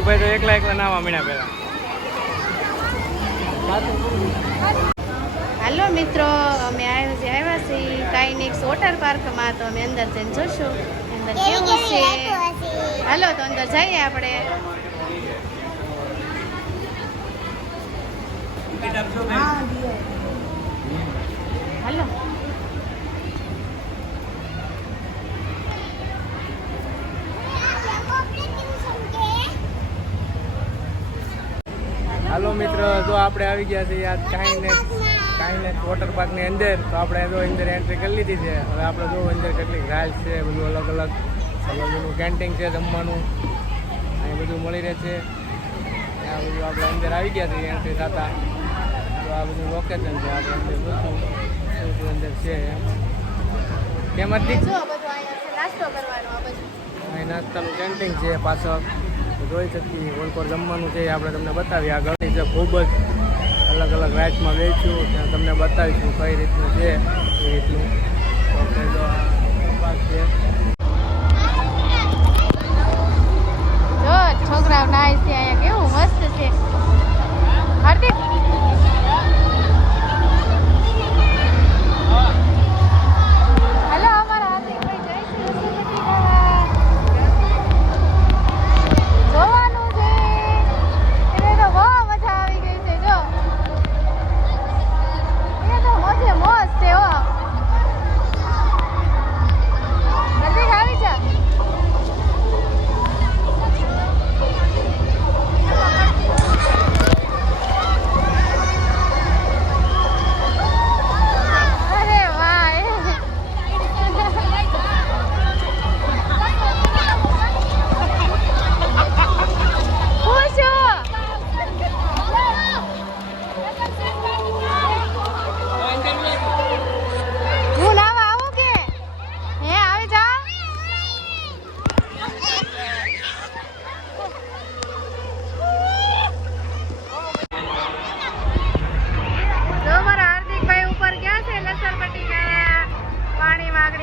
ભાઈ તો એકલા એકલા નાવા મીણા પેલા હાલો મિત્રો અમે આવ્યા છે આવ્યા છીએ કાઇનિક્સ વોટર પાર્કમાં તો અમે અંદર જઈને જોશું. અંદર કેવું છે? હાલો તો અંદર જઈએ આપણે. હાલો હાલો મિત્ર જો આપણે આવી ગયા છીએ આ કાઈનેસ કાઈનેસ વોટર પાર્કની અંદર તો આપણે જો અંદર એન્ટ્રી કરી લીધી છે. હવે આપણે જો અંદર કેટલીક રાઇડ્સ છે બધું અલગ અલગ. બધું કેન્ટીન છે જમવાનું. અહીં બધું મળી રહે છે. આ બધું આપણે અંદર આવી ગયા છીએ એન્ટ્રી થતા. તો આ બધું લોકેશન છે આપણે અંદર જોશું. શું શું અંદર છે એમ. કેમ હતી? છે નાસ્તાનું કેન્ટીન છે પાછળ. જોઈ શકીએ. વોલકોર જમવાનું છે આપણે તમને બતાવીએ આ ગળી છે ખૂબ જ અલગ અલગ રાઈટમાં વેચ્યું. ત્યાં તમને બતાવીશું કઈ રીતનું છે, એ રીતનું. જો છે. છોકરાઓ નાય છે, અહીંયા કેવું મસ્ત છે. હાર્દિક?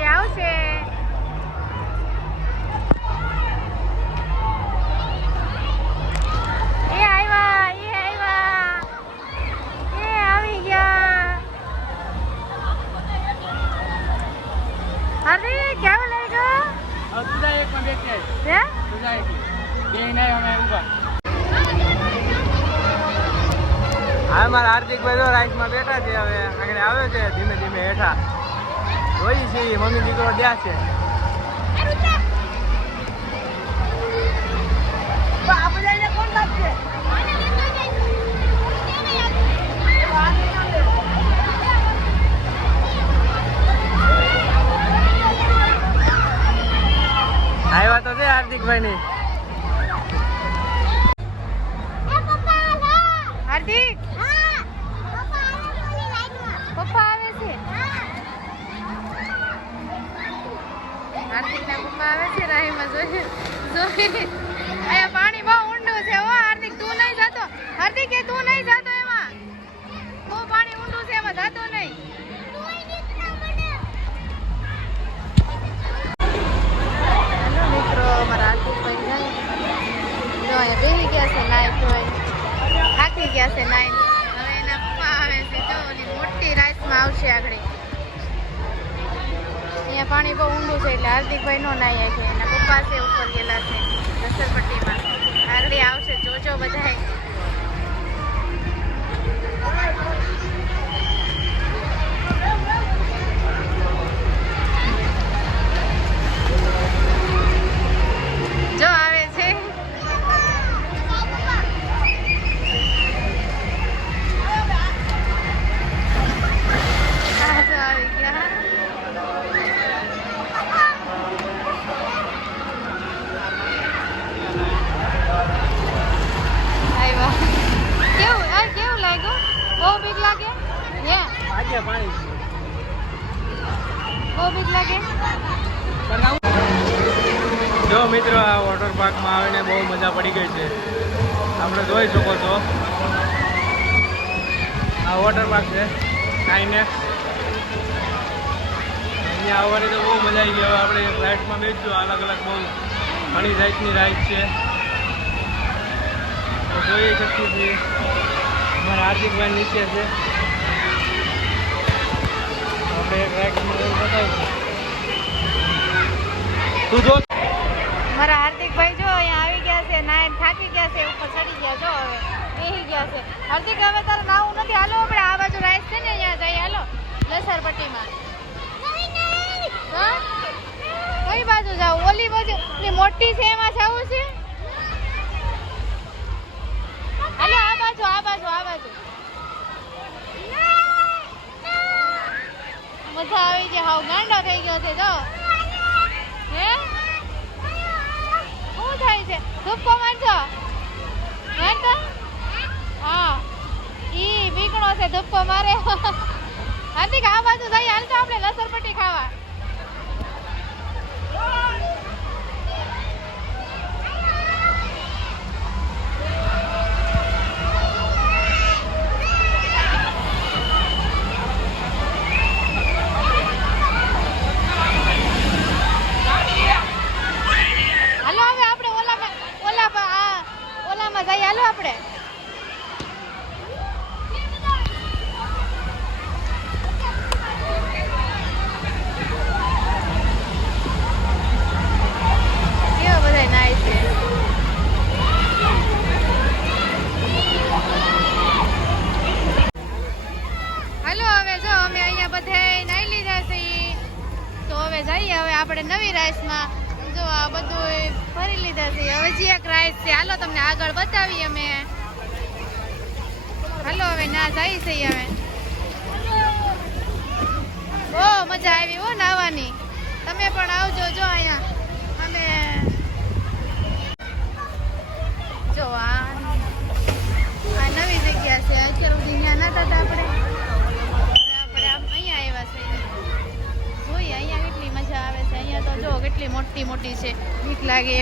પાણી આવશે. એ આવ્યા એ આવ્યા. એ આવી ગયા. હાર્દિક કેવું લાગ્યું તુજા એકમાં બેસી હે? તુજા એક બે નહીં અમે ઊભા. હા મારા હાર્દિકભાઈ જો રાઈસમાં બેઠા છે હવે. આગળ આવ્યો છે ધીમે ધીમે હેઠા. જોઈ છે મમ્મી દીકરો ગયા છે. આવ્યા તો છે હાર્દિકભાઈ ની હાર્દિક? હાર્દિક ના પપ્પા આવે છે રાહીમાં જોઈએ જોઈએ અહીંયા પાણી બહુ ઊંડું છે હો હાર્દિક તું નહીં જતો. હાર્દિક એ તું નહીં જતો એમાં. બહુ પાણી ઊંડું છે એમાં જતો નહીં. હેલો મિત્રો અમારા હાર્દિકભાઈ જાય જો અહીંયા બેસી ગયા છે નાઈ ધોઈ થાકી ગયા છે નાઈ હવે એના પપ્પા આવે છે જો મોટી રાઈસમાં આવશે આગળ. અહીંયા પાણી બહુ ઊંડું છે એટલે હાર્દિકભાઈ નો નાહી છે. એના પપ્પા છે ઉપર ગયેલા છે રસલપટ્ટીમાં આગળ આવશે. જોજો બધાય. આ વોટર પાર્ક છે આઈનેક્સ અહીંયા આવવાની તો બહુ મજા આવી ગઈ. હવે આપણે રાઇડ્સમાં બેસજો અલગ અલગ બહુ ઘણી જાતની રાઇડ છે. જોઈ શકીએ છીએ. અમારા હાર્દિકભાઈ નીચે છે. આપણે એક રાઈડમાં બતાવીશું. તું જો મારા હાર્દિકભાઈ જો અહીંયા આવી ગયા છે નાયન થાકી ગયા છે ઉપર ચડી ગયા જો હવે છે. હાર્દિક, હવે તારું નાવું નથી. હાલો, આપણે આ બાજુ રાઈસ છે ને, અહીંયા જઈએ. હાલો, લસરપટ્ટીમાં. કઈ બાજુ જાવ? ઓલી બાજુ. મોટી છે, એમાં જવું છે? હાલો, આ બાજુ આ બાજુ આ બાજુ. મજા આવી છે હાવ ગાંડો થઈ ગયો છે, જો. હે? શું થાય છે? ધૂપકો મારજો. મારતો? હા. ઈ બીકણો છે ધૂપકો મારે. હાર્દિક, આ બાજુ જઈ હાલ તો આપણે લસણપટ્ટી ખાવા.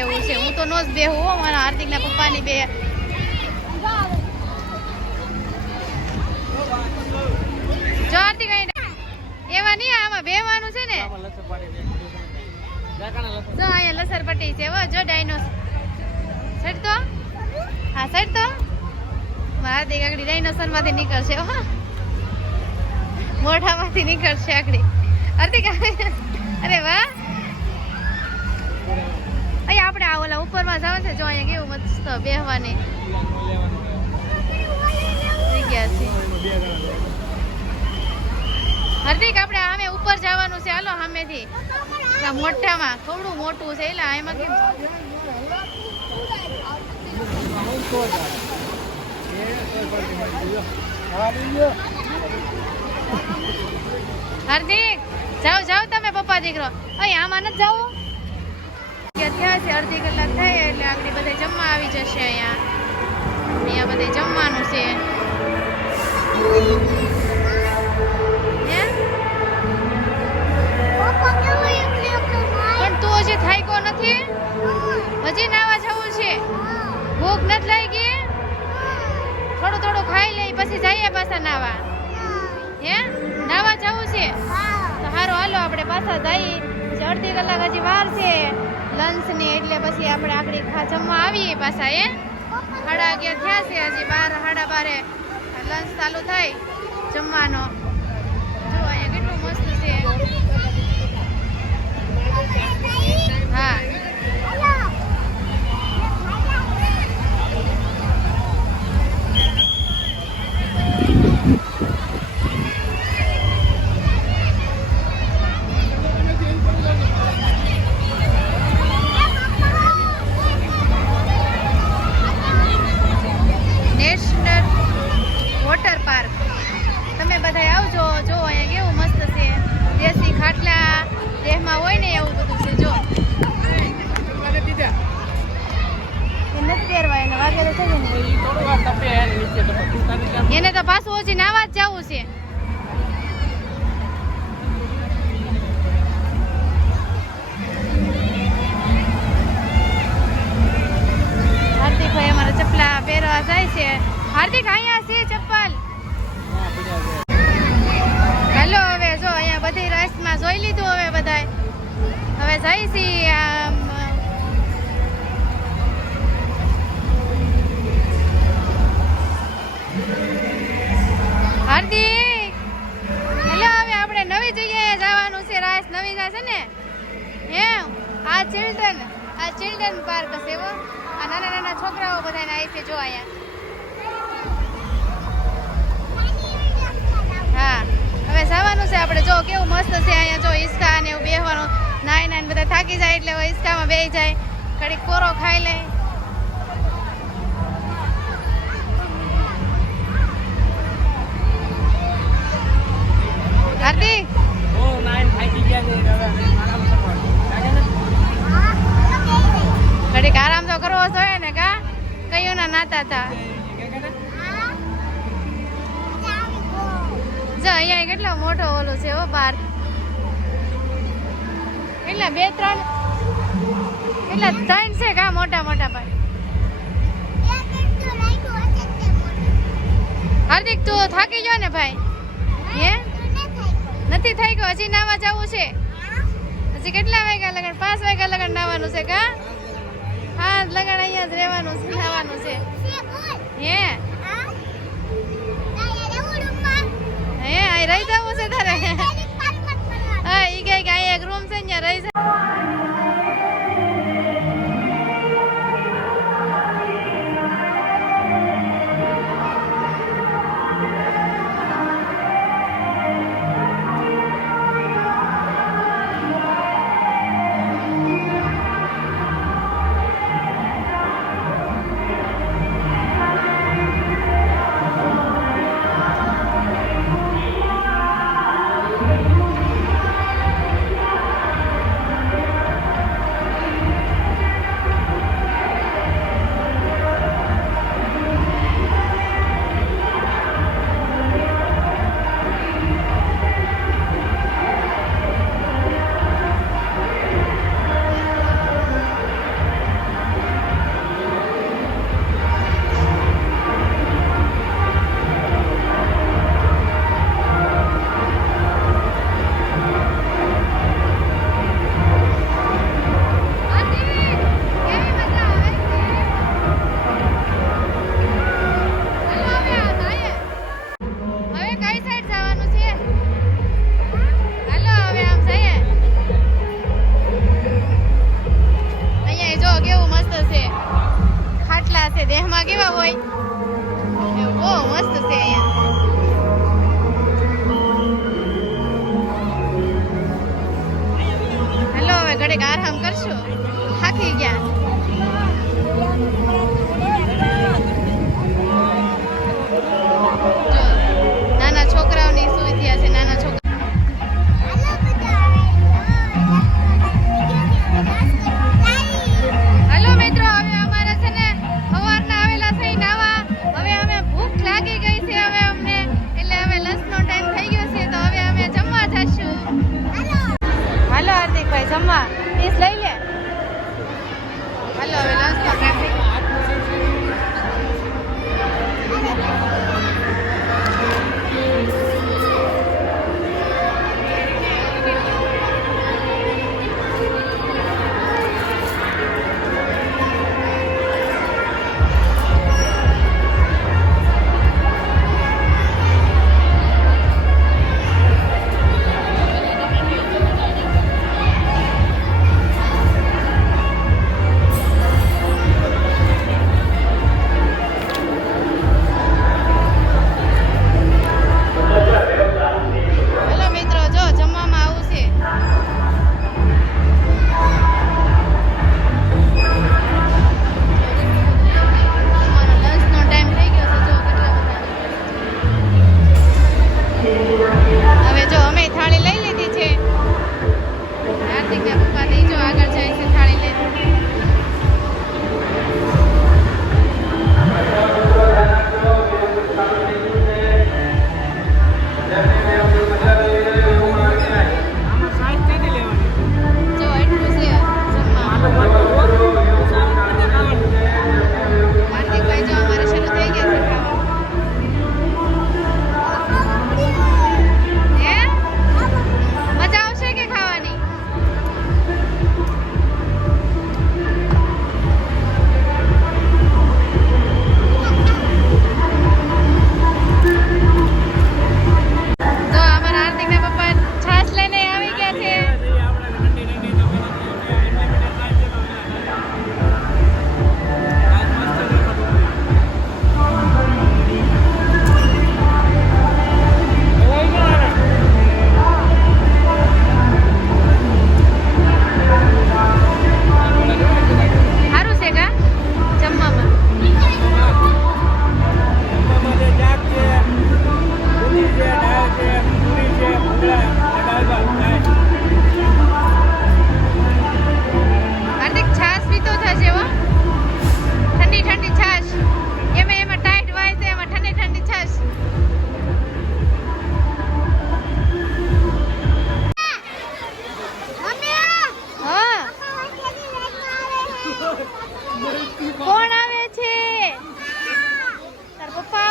એવું છે. હું તો નો જ બેહું હો. મારા હાર્દિકના પપ્પાની બે. જો હાર્દિક એવા નહીં, આમાં બેહવાનું છે ને. જો અહીંયા લસરપટ્ટી છે. હો જો ડાયનોસ. સડતો હા સડતો હાર્દિક આગળ ડાયનોસરમાંથી નીકળશે. હો. મોઢામાંથી નીકળશે આગળ. અરે વાહ. આપણે આ ઓલા ઉપરમાં જવા છે, જો અહીંયા કેવું મસ્ત બેહવાની. જગ્યા છે. હાર્દિક, આપણે આમે ઉપર જવાનું છે, હાલો સામેથી. મોટામાં થોડું મોટું છે એટલે એમાં કેમ? હાર્દિક, જાઓ જાઓ તમે પપ્પા દીકરો. અહીં આમાં નથી જાવું? કે થયા છે અડધી કલાક થાય એટલે આગળ બધે જમવા આવી જશે અહીંયા. અહીંયા બધે જમવાનું છે? પણ તું હજી થાયકો નથી? હજી નાવા જવું છે? ભૂખ નથી લાગી? થોડું થોડું ખાઈ લઈ પછી જઈએ પાછા નાવા. હે. નાવા જવું છે? તો સારું હાલો આપણે પાછા જઈએ. અડધી કલાક હજી વાર છે. લંચની એટલે પછી આપણે આગળ જમવા આવીએ પાછા એ સાડા અગિયાર થયા છે, હજી બાર, સાડા બારે. લંચ ચાલુ થાય જમવાનો. જો, અહીંયા કેટલું મસ્ત છે. હા. દેહમાં હોય ને એવું બધું છે જો. એને તો પાછું ઓછી નાવા જ જવું છે. બધા થાકી જાય એટલે હિસકામાં બેહી જાય. કડીક કોરો ખાઈ લે. હાર્દિક? ઘડીક આરામ તો કરવો જોઈએ ને કા? કયું ના નાતા હતા જો અહીંયા કેટલો મોટો ઓલો છે ઓ બાર. કેટલા બે ત્રણ કેટલા ત્રણ છે કા મોટા મોટા ભાઈ? હાર્દિક તું થાકી ગયો ને ભાઈ? હે? નથી થઈ ગયો હજી નાવા જવું છે? હજી કેટલા વાગ્યા લગન? પાંચ વાગ્યા લગન નાવાનું છે કા? હા લગન અહીંયા જ રહેવાનું છે નાવાનું છે. હે? હે. અહીં રહી જવું છે તારે?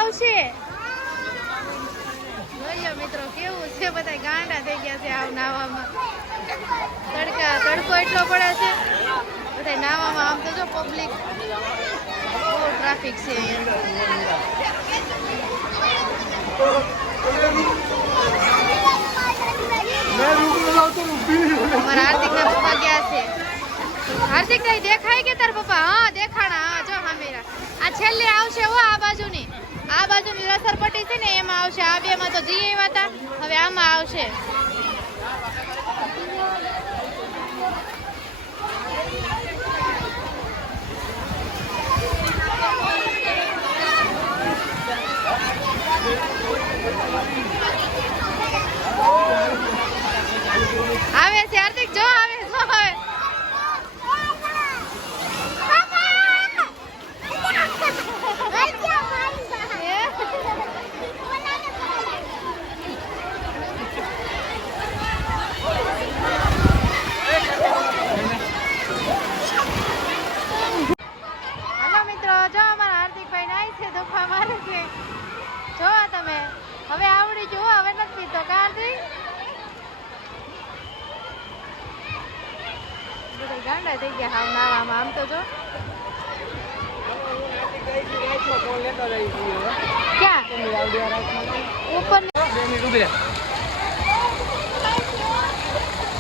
આવશે જોયો મિત્રો, કેવું છે? બધા ગાંડા થઈ ગયા છે આવ નાવામાં. તડકા, તડકો એટલો પડે છે. બધા નાવામાં આમ તો જો પબ્લિક બહુ ટ્રાફિક છે હાર્દિક ભાઈ પપ્પા ગયા દેખાય કે તાર પપ્પા? હા, દેખાણા. જો હા મેરા આ છેલ્લે આવશે હો આ બાજુની. આ નિરાસર પટી છે ને, એમાં આવશે. આ બે માં તો જી આવ્યા હતા હવે આમાં આવશે. આવે છે હાર્દિક જો આવે જો આવે હાલો મિત્રો જો અમારા હાર્દિકભાઈ નાઈ છે ધોફા મારે છે જો તમે હવે આવડી ગયું હો, હવે નથી પીતો કા હાર્દિક બધા ગાંડા થઈ ગયા હાવ નાવામાં આમ તો જો ફોન લેતો જઈ છીએ ક્યાં ઉપર બે મિનિટ ઊભી રહે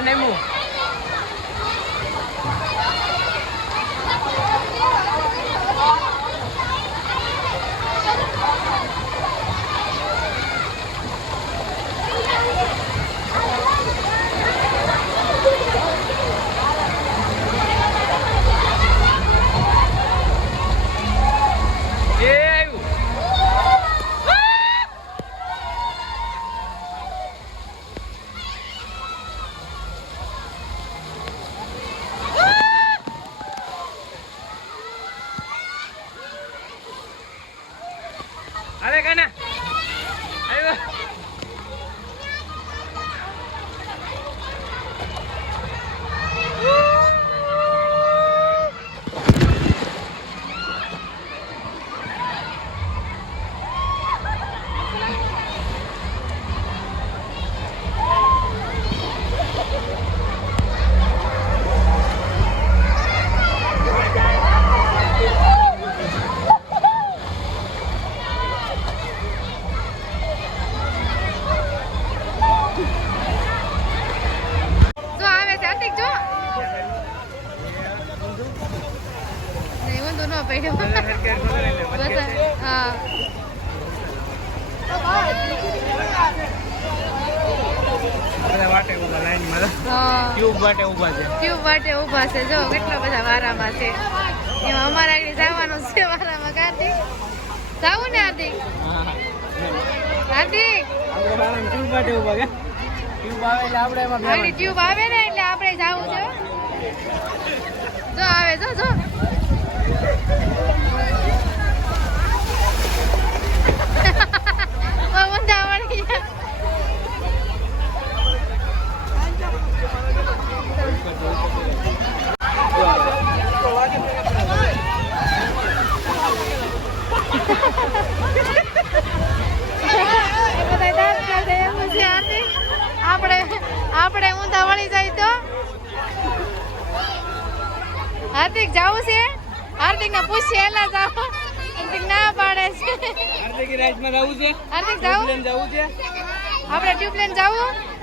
નેમુ એ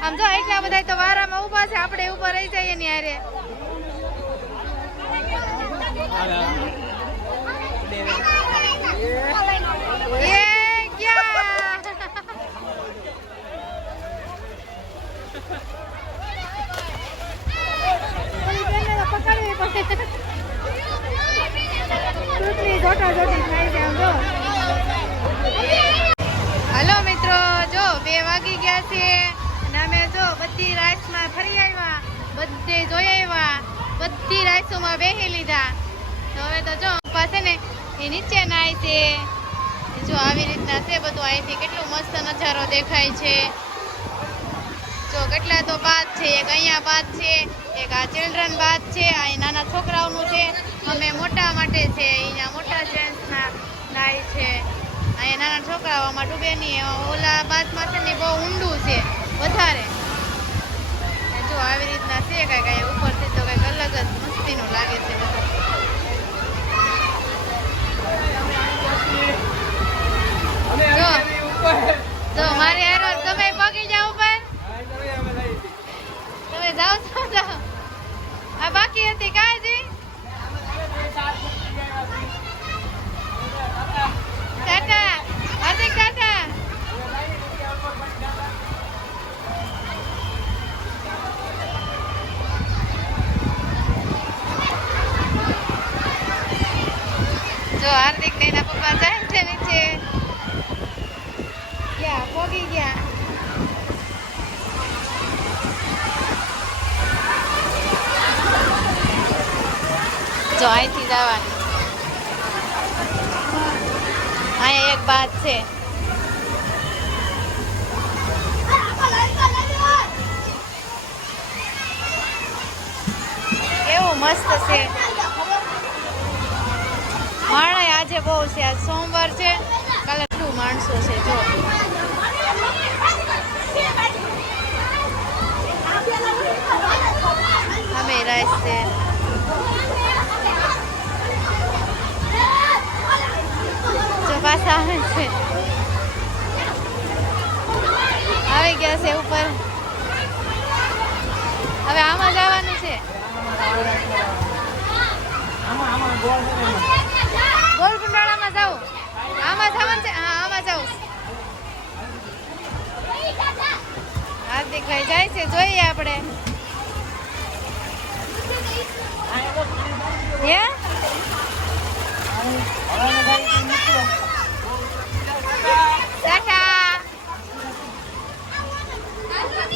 આમ જો એટલા બધા તો વારામાં ઊભા છે આપણે ઉપર રહી જઈએ ને યારે એ ગયા ઓલી બેનને તો પકડવી પડે ચૂંટણી જોટા જોટી થાય છે આમ જો હલો મિત્રો છે અને અમે જો બધી રાઈસમાં ફરી આવ્યા બધે જોઈ આવ્યા બધી રાઈસોમાં બેસી લીધા તો હવે તો જો પપ્પા છે ને એ નીચે નાય છે જો આવી રીતના છે બધું અહીંથી કેટલું મસ્ત નજારો દેખાય છે જો કેટલા તો બાદ છે એક અહીંયા બાદ છે એક આ ચિલ્ડ્રન બાદ છે આ એ નાના છોકરાઓનું છે અમે મોટા માટે છે અહીંયા મોટા જેન્ટ્સના નાય છે અહીંયા નાના છોકરાઓ આમાં ડૂબે નહીં ઓલા બાદમાં છે ને બહુ ઊંડું છે વધારે ને જો આવી રીતના છે કાંઈક અહીંયા ઉપરથી તો કંઈક અલગ જ મસ્તીનું લાગે છે બધું અમે જો. આવી ગયા ઉપર. જો મારે હારો તમે પગી જાઓ ઉપર હા, તમે અમે લઈ જઈએ. તમે જાઓ છો જાઓ આ બાકી હતી કાળજી ટાટા હાર્દિક ટાટા જો હાર્દિક ને એના પપ્પા જાય છે નીચે ગયા પોગી ગયા જો અહીંથી જવાનું. અહીંયા એક બાદ છે. કેવું મસ્ત છે. માણસ આજે બહુ છે. આજ સોમવાર છે. કાલે એટલું માણસો છે જો. અમે રાઈસ છે. પાછા આવે છે. આવી ગયા છે ઉપર. હવે આમાં જવાનું છે. ગોલ કુંડાળામાં જાઓ. આમાં જવાનું છે? હા, આમાં જાવું હાર્દિકભાઈ જાય છે, જોઈએ આપણે. હે? ટાટા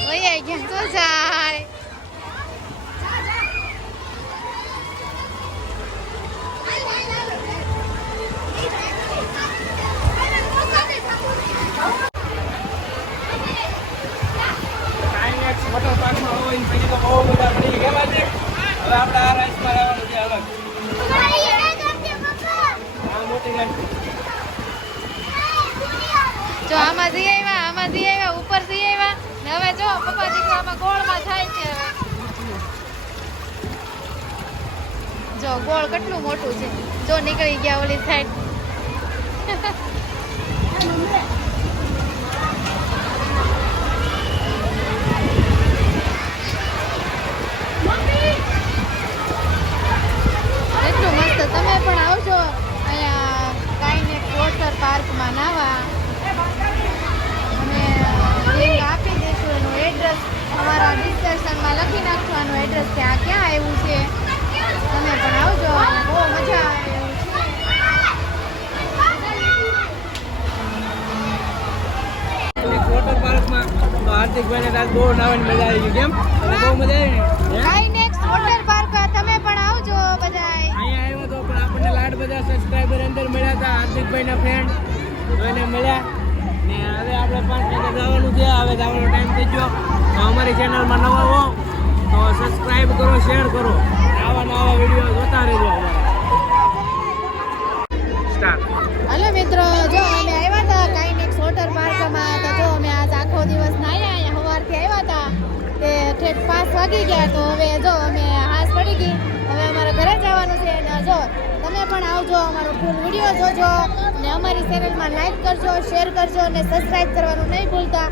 ઓય ગયા તો જાય કાંઈ એક water park માં હોય ને પછી તો બહુ બધા પડી ગયા બાજુ. હવે આપણે આ રાઈસમાં રહેવાનું છે અલગ. આ મોટી રાઈસ. જો આમાં જઈ આવ્યા આમાં જઈ આવ્યા ઉપર જઈ આવ્યા ને હવે જો પપ્પા દીકરામાં ગોળમાં થાય છે જો ગોળ કેટલું મોટું છે. જો નીકળી ગયા ઓલી સાઈડ. એટલું મસ્ત. તમે પણ આવજો અહીંયા કાંઈ વોટર પાર્કમાં નાવા અને લિંક આપી દઈશું એનું એડ્રેસ અમારા ડિસ્ક્રિપ્શનમાં લખી નાખવાનું એડ્રેસ કે આ ક્યાં આવ્યું છે તમે પણ આવજો બહુ મજા આવે એવું છે હાર્દિકભાઈને બહુ મજા આવી ગઈ. કેમ? બહુ મજા આવી ને? નેક્સ્ટ વોટર પાર્ક તમે પણ આવજો બધાય અહીંયા આવ્યો તો પણ આપણને લાડ બધા સબસ્ક્રાઈબર અંદર મળ્યા હતા હાર્દિકભાઈના ફ્રેન્ડ એને મળ્યા જવાનું છે. હવે જવાનો ટાઈમ થઈ અમારી ચેનલમાં નવા હો, તો સબસ્ક્રાઈબ કરો શેર કરો. આવા નવા વીડિયો જોતા રહેજો હલો મિત્રો, જો અમે આવ્યા હતા કાઇનેક્સ વોટર પાર્કમાં તો જો અમે આજ આખો દિવસ નાહ્યા અહીંયા સવારથી આવ્યા હતા તે ઠેક પાંચ વાગી ગયા તો હવે જો અમે હાસ પડી ગઈ. હવે અમારે ઘરે જવાનું છે અને જો તમે પણ આવજો, અમારો ફૂલ વીડિયો જોજો ને અમારી ચેનલમાં લાઈક કરજો શેર કરજો અને સબસ્ક્રાઈબ કરવાનું નહીં ભૂલતા.